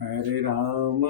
हरे राम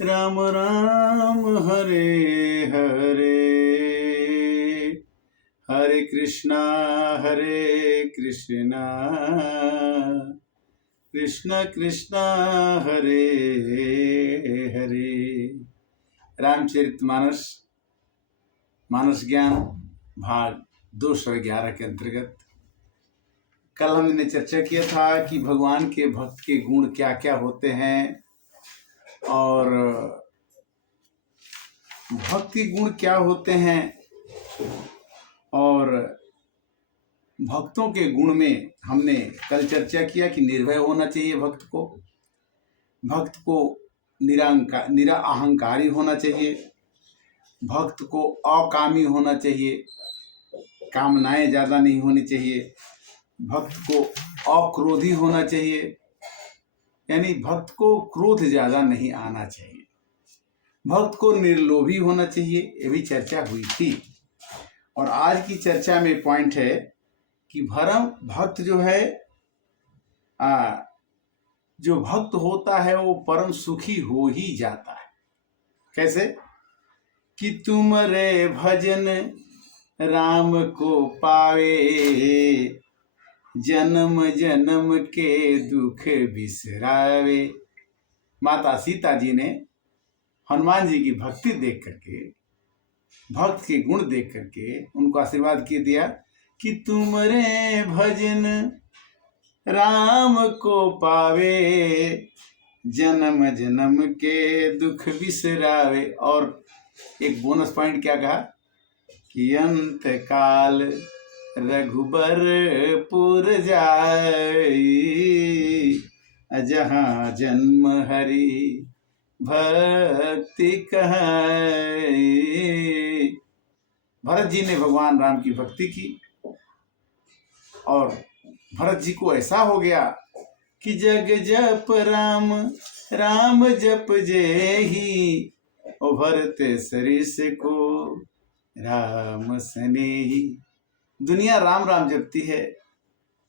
राम राम हरे हरे, हरे कृष्णा कृष्ण कृष्णा हरे हरे। रामचरितमानस मानस ज्ञान भाग 211 के अंतर्गत कल हमने चर्चा किया था कि भगवान के भक्त के गुण क्या क्या होते हैं और भक्ति गुण क्या होते हैं, और भक्तों के गुण में हमने कल चर्चा किया कि निर्भय होना चाहिए भक्त को निरा अहंकारी होना चाहिए, भक्त को अकामी होना चाहिए, कामनाएं ज़्यादा नहीं होनी चाहिए, भक्त को अक्रोधी होना चाहिए, यानी भक्त को क्रोध ज़्यादा नहीं आना चाहिए, भक्त को निर्लोभी होना चाहिए। ये भी चर्चा हुई थी। और आज की चर्चा में पॉइंट है कि भक्त जो है जो भक्त होता है वो परम सुखी हो ही जाता है। कैसे कि तुम रे भजन राम को पावे, जन्म जन्म के दुख बिसरावे। माता सीता जी ने हनुमान जी की भक्ति देख करके, भक्त के गुण देख करके उनको आशीर्वाद दिया कि तुम रे भजन राम को पावे, जन्म जन्म के दुख बिसरावे। और एक बोनस पॉइंट क्या कहा कि अंत काल रघुबर पुर जाई, जहाँ जन्म हरि भक्ति कहाई। भरत जी ने भगवान राम की भक्ति की और भरत जी को ऐसा हो गया कि जग जप राम राम जप जेहि, ओ भरत सरिस को राम सनेही। दुनिया राम राम जपती है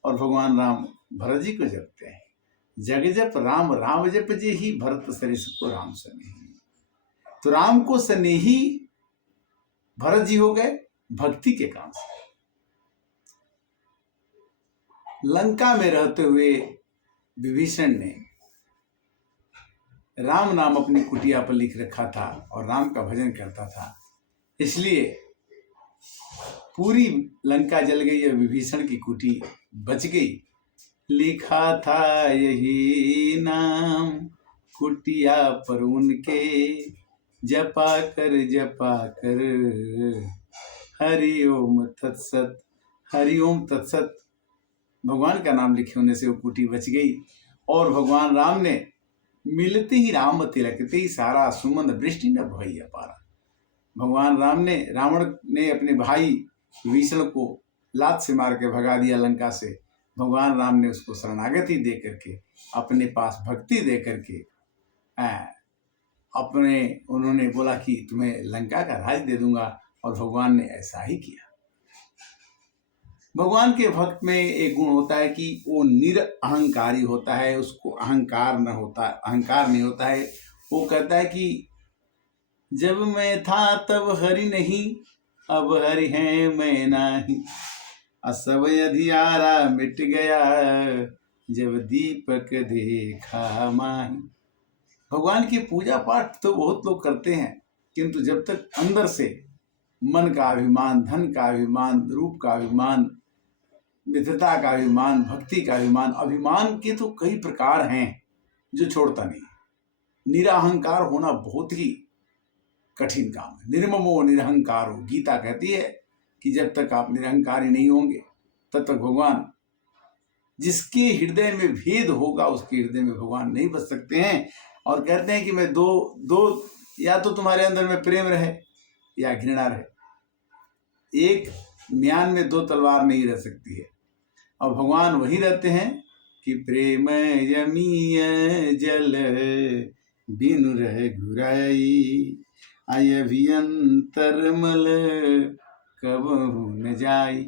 और भगवान राम भरत जी को जपते हैं। जग जप राम राम जप जेहि, भरत सरिस को राम सनेही। तो राम को सनेही भरत जी हो गए भक्ति के काम से। लंका में रहते हुए विभीषण ने राम नाम अपनी कुटिया पर लिख रखा था और राम का भजन करता था, इसलिए पूरी लंका जल गई और विभीषण की कुटी बच गई। लिखा था यही नाम कुटिया पर उनके, जपा कर हरि ओम तत्सत, हरि ओम तत्सत। भगवान का नाम लिखे होने से वो कुटी बच गई। और भगवान राम ने मिलते ही राम तिलकते ही सारा सुमन वृष्टि न भइया पारा। भगवान राम ने, रावण ने अपने भाई विभीषण को लात से मार के भगा दिया लंका से। भगवान राम ने उसको शरणागति दे करके, अपने पास भक्ति दे करके उन्होंने बोला कि तुम्हें लंका का राज दे दूंगा, और भगवान ने ऐसा ही किया। भगवान के भक्त में एक गुण होता है कि वो निरअहंकारी होता है, उसको अहंकार नहीं होता है। वो कहता है कि जब मैं था तब हरि नहीं, अब हरि है मैं नहीं, असब अधियारा मिट गया, जब दीपक देखा माही। भगवान की पूजा पाठ तो बहुत लोग करते हैं, किंतु जब तक अंदर से मन का अभिमान, धन का अभिमान, रूप का अभिमान, मित्रता का अभिमान, भक्ति का अभिमान के तो कई प्रकार हैं जो छोड़ता नहीं। निराहंकार होना बहुत ही कठिन काम है। निर्ममो निरहंकारो, गीता कहती है कि जब तक आप निरहंकारी नहीं होंगे तब तक भगवान, जिसके हृदय में भेद होगा उसके हृदय में भगवान नहीं बस सकते हैं। और कहते हैं कि मैं दो या तो तुम्हारे अंदर में प्रेम रहे या घृणा रहे, एक म्यान में दो तलवार नहीं रह सकती है। और भगवान वही रहते हैं कि प्रेम यमीय जल बिनु रह घुराई, अभियंतर मल कब न जाई।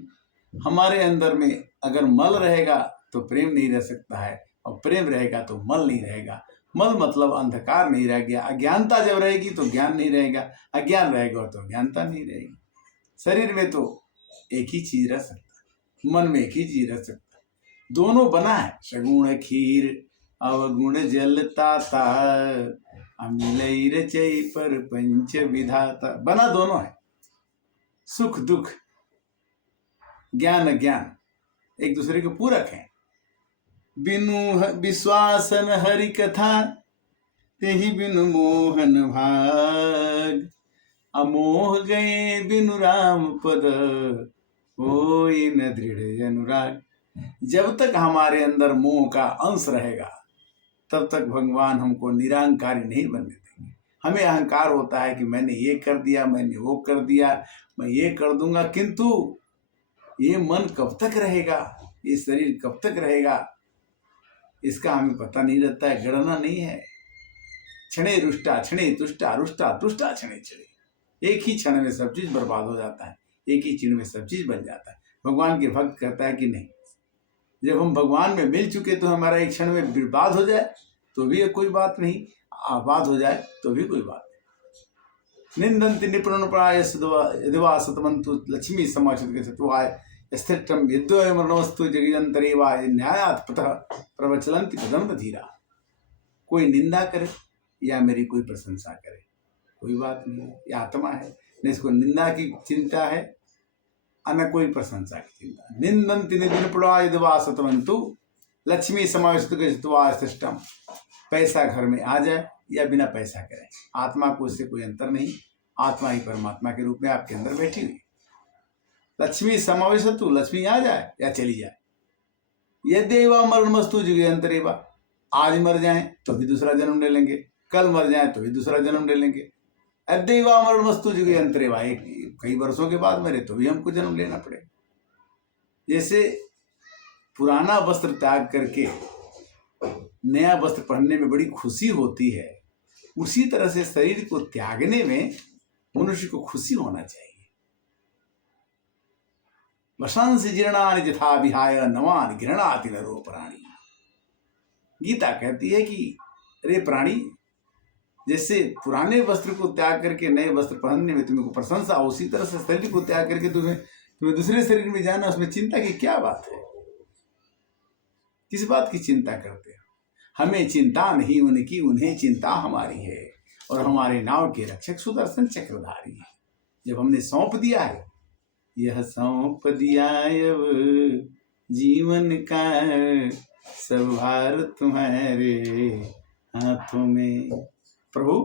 हमारे अंदर में अगर मल रहेगा तो प्रेम नहीं रह सकता है, और प्रेम रहेगा तो मल नहीं रहेगा। मल मतलब अंधकार नहीं रह गया। अज्ञानता जब रहेगी तो ज्ञान नहीं रहेगा, अज्ञान रहेगा तो अज्ञानता नहीं रहेगी। शरीर में तो एक ही चीज रह सकता है, मन में एक ही चीज रह सकता है। दोनों बना है, सगुण खीर अवगुण जलता अमिल रचय पर पंच विधाता, बना दोनों है। सुख दुख, ज्ञान अज्ञान एक दूसरे के पूरक हैं। बिनु विश्वासन हरि कथा तेहि बिनु मोहन भाग, अमोह गए बिनु राम पद होई न दृढ़ अनुराग। जब तक हमारे अंदर मोह का अंश रहेगा तब तक भगवान हमको निरहंकारी नहीं बनने देंगे। हमें अहंकार होता है कि मैंने ये कर दिया, मैंने वो कर दिया, मैं ये कर दूंगा, किंतु ये मन कब तक रहेगा, ये शरीर कब तक रहेगा, इसका हमें पता नहीं रहता है, गणना नहीं है। क्षणे रुष्टा क्षणे तुष्टा, रुष्टा तुष्टा क्षणे क्षणे, एक ही क्षण में सब चीज बर्बाद हो जाता है, एक ही क्षण में सब चीज बन जाता है। भगवान के भक्त कहता है कि नहीं, जब हम भगवान में मिल चुके तो हमारा एक क्षण में बर्बाद हो जाए तो भी कोई बात नहीं, आबाद हो जाए तो भी कोई बात नहीं। निंदन्ति निपुणप्राय यदिवा सतमंतु लक्ष्मी समाचित स्थिरम यद्वय मरणवस्तु जगजंतरेवा न्यायात् पतः प्रवचलन्ति पदम धीरा। कोई निंदा करे या मेरी कोई प्रशंसा करे, कोई बात नहीं, ये आत्मा है, न इसको निंदा की चिंता है न कोई प्रशंसा की चिंता। निंदन्ति निपुणाय यदिवा सतमंतु लक्ष्मी समाचित। पैसा घर में आ जाए या बिना पैसा करे, आत्मा को इससे कोई अंतर नहीं। आत्मा ही परमात्मा के रूप में आपके अंदर बैठी हुई। लक्ष्मी समावेशतु, लक्ष्मी आ जाए या चली जाए। यद्येवा मरणमस्तु जुगेऽन्तरेवा, आज मर जाए तो भी दूसरा जन्म ले लेंगे, कल मर जाए तो भी दूसरा जन्म ले लेंगे। यद्येवा मरणमस्तु जुगेऽन्तरेवा, कई वर्षों के बाद मरे तो भी हमको जन्म लेना पड़ेगा। जैसे पुराना वस्त्र त्याग करके नया वस्त्र पहनने में बड़ी खुशी होती है, उसी तरह से शरीर को त्यागने में मनुष्य को खुशी होना चाहिए। वशंस जीर्णानि यथा विहाय नवानि गृह्णाति नरो प्राणी। गीता कहती है कि अरे प्राणी, जैसे पुराने वस्त्र को त्याग करके नए वस्त्र पहनने में तुम्हें को प्रशंसा, उसी तरह से शरीर को त्याग करके तुम्हें दूसरे शरीर में जाना, उसमें चिंता की क्या बात है? किस बात की चिंता करते हो? हमें चिंता नहीं उनकी, उन्हें चिंता हमारी है। और हमारे नाव के रक्षक सुदर्शन चक्रधारी है। जब हमने सौंप दिया है, यह सौंप दिया अब जीवन का सब भार तुम्हारे हाथों में। प्रभु,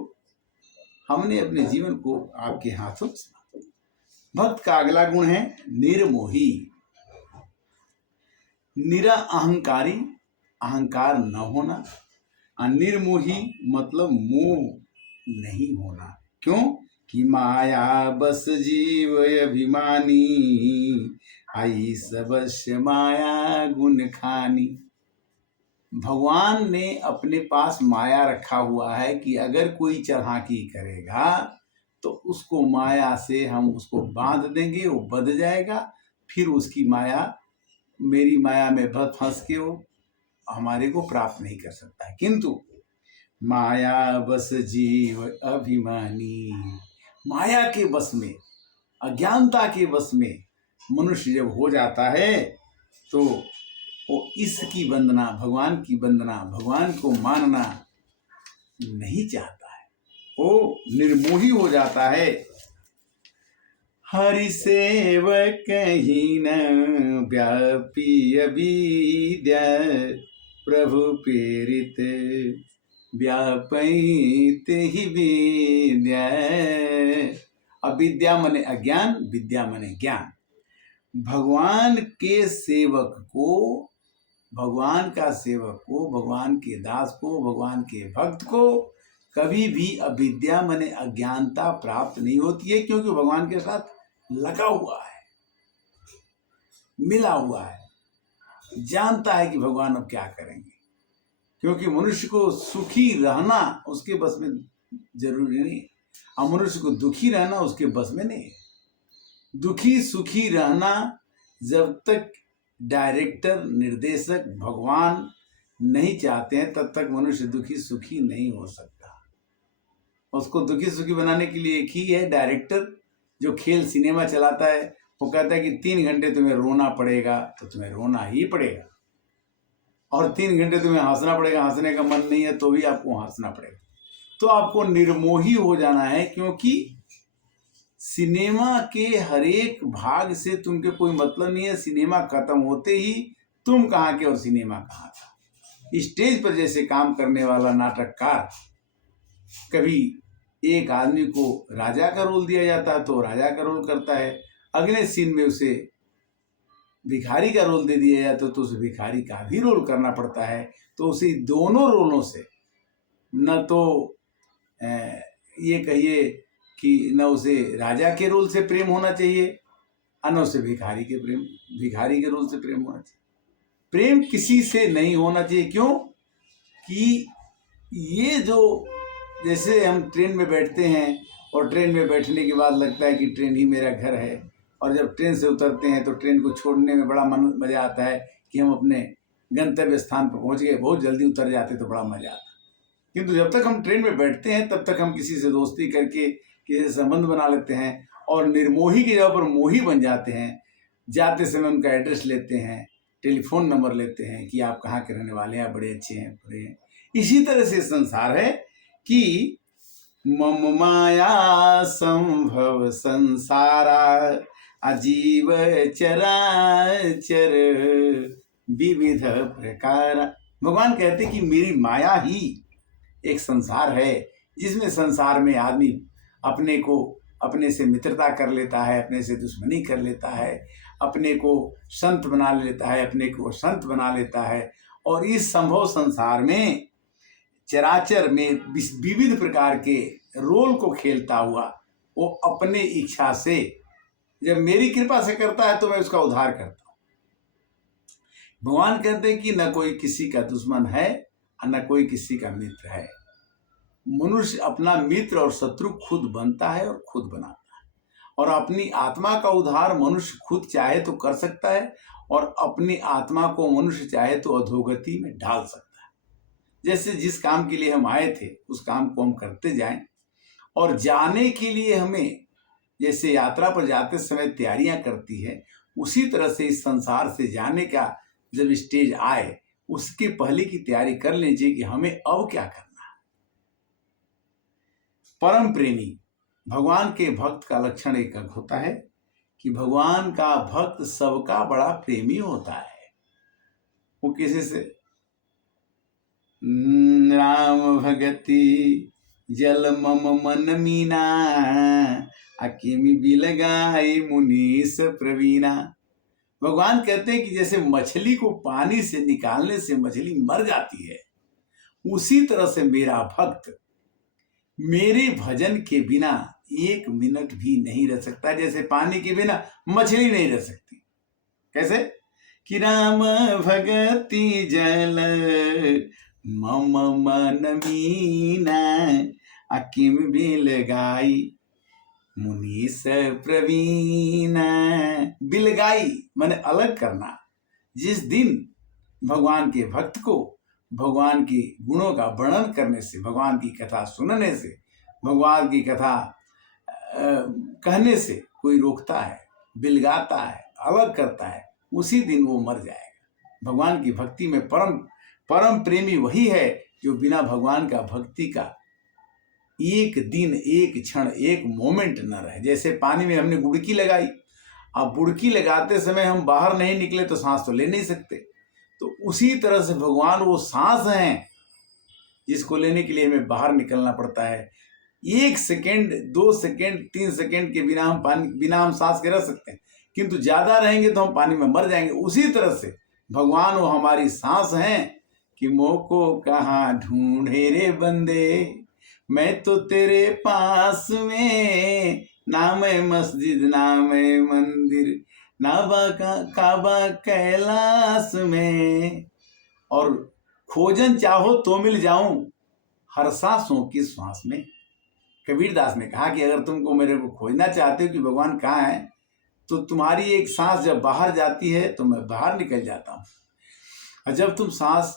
हमने अपने जीवन को आपके हाथों में सौंपा। भक्त का अगला गुण है निर्मोही, निरअहंकारी, अहंकार न होना। निर्मोही मतलब मोह नहीं होना। क्यों? कि माया बस जीव अभिमानी, आई सबस्य माया गुण खानी। भगवान ने अपने पास माया रखा हुआ है कि अगर कोई चालाकी करेगा तो उसको माया से हम उसको बांध देंगे, वो बंध जाएगा, फिर उसकी माया, मेरी माया में फंस के वो हमारे को प्राप्त नहीं कर सकता है। किंतु माया बस जीव अभिमानी, माया के बस में, अज्ञानता के बस में मनुष्य जब हो जाता है तो वो इसकी वंदना, भगवान की वंदना, भगवान को मानना नहीं चाहता है, वो निर्मोही हो जाता है। हरि सेवक ही न व्यापी अविद्या, प्रभु प्रेरित व्यापित ही विद्या। अविद्या मने अज्ञान, विद्या मने ज्ञान। भगवान के सेवक को, भगवान का सेवक को, भगवान के दास को, भगवान के भक्त को कभी भी अविद्या मने अज्ञानता प्राप्त नहीं होती है, क्योंकि भगवान के साथ लगा हुआ है, मिला हुआ है, जानता है कि भगवान अब क्या करेंगे। क्योंकि मनुष्य को सुखी रहना उसके बस में जरूरी नहीं, और मनुष्य को दुखी रहना उसके बस में नहीं। दुखी सुखी रहना जब तक डायरेक्टर, निर्देशक, भगवान नहीं चाहते हैं तब तक मनुष्य दुखी सुखी नहीं हो सकता। उसको दुखी सुखी बनाने के लिए एक ही है डायरेक्टर, जो खेल सिनेमा चलाता है। वो कहता है कि 3 घंटे तुम्हें रोना पड़ेगा तो तुम्हें रोना ही पड़ेगा, और 3 घंटे तुम्हें हंसना पड़ेगा, हंसने का मन नहीं है तो भी आपको हंसना पड़ेगा। तो आपको निर्मोही हो जाना है, क्योंकि सिनेमा के हर एक भाग से तुमके कोई मतलब नहीं है। सिनेमा खत्म होते ही तुम कहाँ के और सिनेमा कहाँ का। स्टेज पर जैसे काम करने वाला नाटककार, कभी एक आदमी को राजा का रोल दिया जाता है तो राजा का रोल करता है, अगले सीन में उसे भिखारी का रोल दे दिया जाता है तो उसे भिखारी का भी रोल करना पड़ता है। तो उसे दोनों रोलों से न तो ये कहिए कि न उसे राजा के रोल से प्रेम होना चाहिए, न उसे भिखारी के रोल से प्रेम होना चाहिए। प्रेम किसी से नहीं होना चाहिए। क्यों कि ये जो, जैसे हम ट्रेन में बैठते हैं और ट्रेन में बैठने के बाद लगता है कि ट्रेन ही मेरा घर है, और जब ट्रेन से उतरते हैं तो ट्रेन को छोड़ने में बड़ा मज़ा आता है कि हम अपने गंतव्य स्थान पर पहुंच गए, बहुत जल्दी उतर जाते तो बड़ा मज़ा आता। किंतु जब तक हम ट्रेन में बैठते हैं तब तक हम किसी से दोस्ती करके किसी से संबंध बना लेते हैं, और निर्मोही की जगह पर मोही बन जाते हैं। जाते समय उनका एड्रेस लेते हैं, टेलीफोन नंबर लेते हैं कि आप कहाँ के रहने वाले हैं, बड़े अच्छे हैं, बुरे हैं। इसी तरह से संसार है कि मम माया संभव संसारा अजीव चराचर विविध प्रकार। भगवान कहते कि मेरी माया ही एक संसार है, जिसमें संसार में आदमी अपने को अपने से मित्रता कर लेता है, अपने से दुश्मनी कर लेता है, अपने को संत बना लेता है, अपने को संत बना लेता है। और इस संभव संसार में चराचर में विविध प्रकार के रोल को खेलता हुआ वो अपने इच्छा से, जब मेरी कृपा से करता है तो मैं उसका उद्धार करता हूँ। भगवान कहते हैं कि न कोई किसी का दुश्मन है और न कोई किसी का मित्र है। मनुष्य अपना मित्र और शत्रु खुद बनता है और खुद बनाता है, और अपनी आत्मा का उद्धार मनुष्य खुद चाहे तो कर सकता है, और अपनी आत्मा को मनुष्य चाहे तो अधोगति में डाल सकता है। जैसे जिस काम के लिए हम आए थे उस काम को हम करते जाएं, और जाने के लिए हमें जैसे यात्रा पर जाते समय तैयारियां करती है, उसी तरह से इस संसार से जाने का जब स्टेज आए उसके पहले की तैयारी कर लीजिए कि हमें अब क्या करना है। परम प्रेमी भगवान के भक्त का लक्षण एक होता है कि भगवान का भक्त सबका बड़ा प्रेमी होता है। वो किसी से राम भगति जल मम मन मीना अकिमि बिलगाई मुनीस प्रवीणा। भगवान कहते हैं कि जैसे मछली को पानी से निकालने से मछली मर जाती है, उसी तरह से मेरा भक्त मेरे भजन के बिना 1 मिनट भी नहीं रह सकता, जैसे पानी के बिना मछली नहीं रह सकती। कैसे कि राम भगति जल मम मन मीना अकिम बिलगाई मुनीस प्रवीणा। बिलगाई माने अलग करना। जिस दिन भगवान के भक्त को भगवान के गुणों का वर्णन करने से, भगवान की कथा सुनने से, भगवान की कथा कहने से कोई रोकता है, बिलगाता है, अलग करता है, उसी दिन वो मर जाएगा। भगवान की भक्ति में परम प्रेमी वही है जो बिना भगवान का भक्ति का एक दिन, एक क्षण, एक मोमेंट न रहे। जैसे पानी में हमने बुड़की लगाई, अब बुड़की लगाते समय हम बाहर नहीं निकले तो सांस तो ले नहीं सकते। तो उसी तरह से भगवान वो सांस हैं जिसको लेने के लिए हमें बाहर निकलना पड़ता है। 1 सेकेंड, 2 सेकेंड, 3 सेकेंड के बिना हम सांस के रह सकते हैं, किंतु ज्यादा रहेंगे तो हम पानी में मर जाएंगे। उसी तरह से भगवान वो हमारी सांस हैं कि मोह को कहाँ ढूंढे रे बंदे, मैं तो तेरे पास में, नाम मस्जिद नाम मंदिर, नाबा काबा कैलाश में, और खोजन चाहो तो मिल जाऊं हर सांसों की श्वास में। कबीरदास ने कहा कि अगर तुमको मेरे को खोजना चाहते हो कि भगवान कहाँ है, तो तुम्हारी एक सांस जब बाहर जाती है तो मैं बाहर निकल जाता हूँ, और जब तुम सांस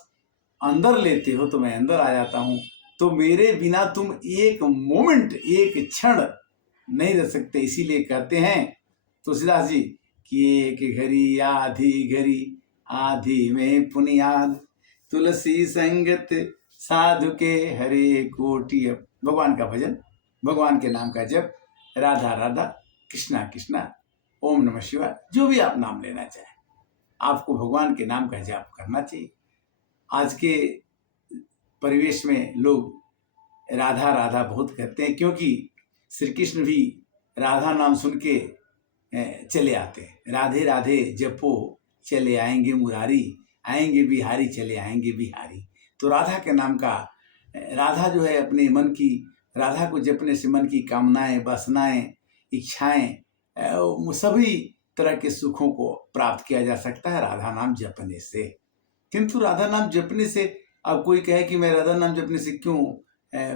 अंदर लेते हो तो मैं अंदर आ जाता हूँ। तो मेरे बिना तुम एक मोमेंट, एक क्षण नहीं रह सकते। इसीलिए कहते हैं तुलसीदास जी कि एक घड़ी आधी घड़ी आधी में पुनियाद, तुलसी संगत साधु के हरे कोटि। भगवान का भजन, भगवान के नाम का जप, राधा राधा कृष्णा कृष्णा, ओम नमः शिवाय, जो भी आप नाम लेना चाहें, आपको भगवान के नाम का जाप करना चाहिए। आज के परिवेश में लोग राधा राधा बहुत कहते हैं, क्योंकि श्री कृष्ण भी राधा नाम सुन के चले आते हैं। राधे राधे जपो चले आएंगे मुरारी, आएंगे बिहारी चले आएंगे बिहारी। तो राधा के नाम का, राधा जो है अपने मन की, राधा को जपने से मन की कामनाएं, वासनाएं, इच्छाएं, सभी तरह के सुखों को प्राप्त किया जा सकता है राधा नाम जपने से। किंतु राधा नाम जपने से, अब कोई कहे कि मैं राधा नाम जपने से क्यों,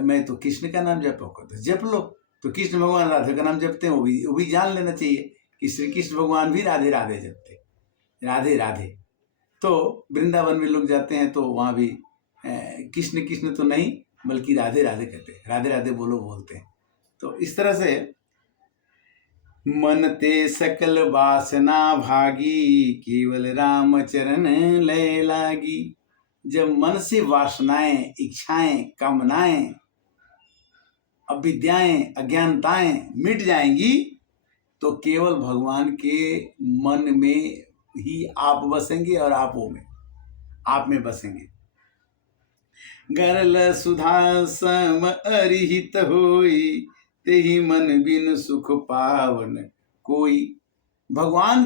मैं तो कृष्ण का नाम जपूंगा, तो जप लो। तो कृष्ण भगवान राधा का नाम जपते हैं, वो भी जान लेना चाहिए कि श्री कृष्ण भगवान भी राधे राधे जपते, राधे राधे। तो वृंदावन में लोग जाते हैं तो वहाँ भी कृष्ण कृष्ण तो नहीं बल्कि राधे राधे कहते हैं, राधे राधे बोलो बोलते हैं। तो इस तरह से मन ते सकल वासना भागी, केवल राम चरण लय लागी। जब मन से वासनाएं, इच्छाएं, कामनाएं, अविद्याएं, अज्ञानताएं मिट जाएंगी तो केवल भगवान के मन में ही आप बसेंगे और आप में बसेंगे। गरल सुधा सम अरिहित होई, तेहि मन बिन सुख पावन कोई। भगवान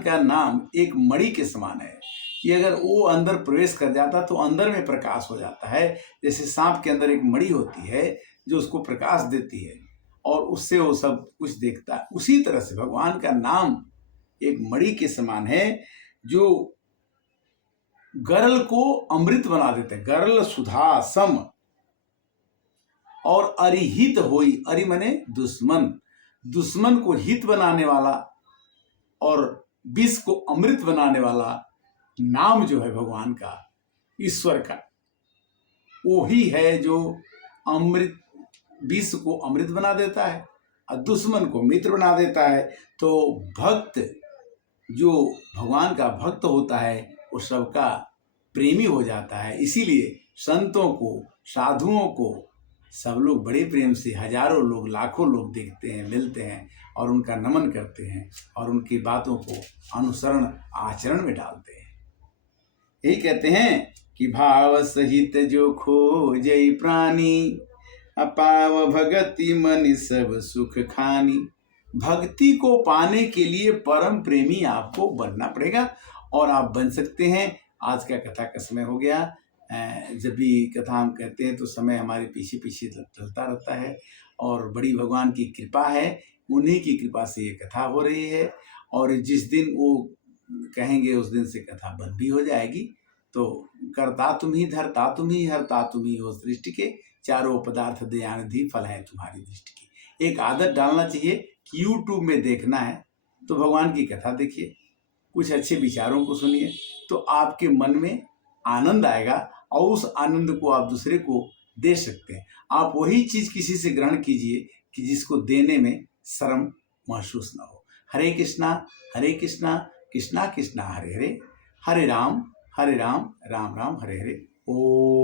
का नाम एक मणि के समान है कि अगर वो अंदर प्रवेश कर जाता तो अंदर में प्रकाश हो जाता है। जैसे सांप के अंदर एक मणि होती है जो उसको प्रकाश देती है और उससे वो सब कुछ देखता है, उसी तरह से भगवान का नाम एक मणि के समान है जो गरल को अमृत बना देते हैं। गरल सुधा सम और अरिहित होई, अरि मने दुश्मन, दुश्मन को हित बनाने वाला और विष को अमृत बनाने वाला नाम जो है भगवान का, ईश्वर का, वो ही है जो अमृत, विष को अमृत बना देता है और दुश्मन को मित्र बना देता है। तो भक्त जो भगवान का भक्त होता है वो सबका प्रेमी हो जाता है। इसीलिए संतों को, साधुओं को सब लोग बड़े प्रेम से, हजारों लोग, लाखों लोग देखते हैं, मिलते हैं और उनका नमन करते हैं और उनकी बातों को अनुसरण आचरण में डालते हैं। यही कहते हैं कि भाव सहित जो खोजई प्राणी, अपाव भगति मन सब सुख खानी। भक्ति को पाने के लिए परम प्रेमी आपको बनना पड़ेगा और आप बन सकते हैं। आज का कथा का समय हो गया। जब भी कथा हम कहते हैं तो समय हमारे पीछे पीछे चलता रहता है और बड़ी भगवान की कृपा है, उन्हीं की कृपा से ये कथा हो रही है। और जिस दिन वो कहेंगे उस दिन से कथा बंद भी हो जाएगी। तो करता तुम ही, धरता तुम ही, हरता तुम ही हो सृष्टि के, चारों पदार्थ दयानिधि फल है तुम्हारी दृष्टि की। एक आदत डालना चाहिए कि यूट्यूब में देखना है तो भगवान की कथा देखिए, कुछ अच्छे विचारों को सुनिए, तो आपके मन में आनंद आएगा और उस आनंद को आप दूसरे को दे सकते हैं। आप वही चीज किसी से ग्रहण कीजिए कि जिसको देने में शर्म महसूस ना हो। हरे कृष्णा कृष्णा कृष्णा हरे हरे, हरे राम राम राम हरे हरे। ओम।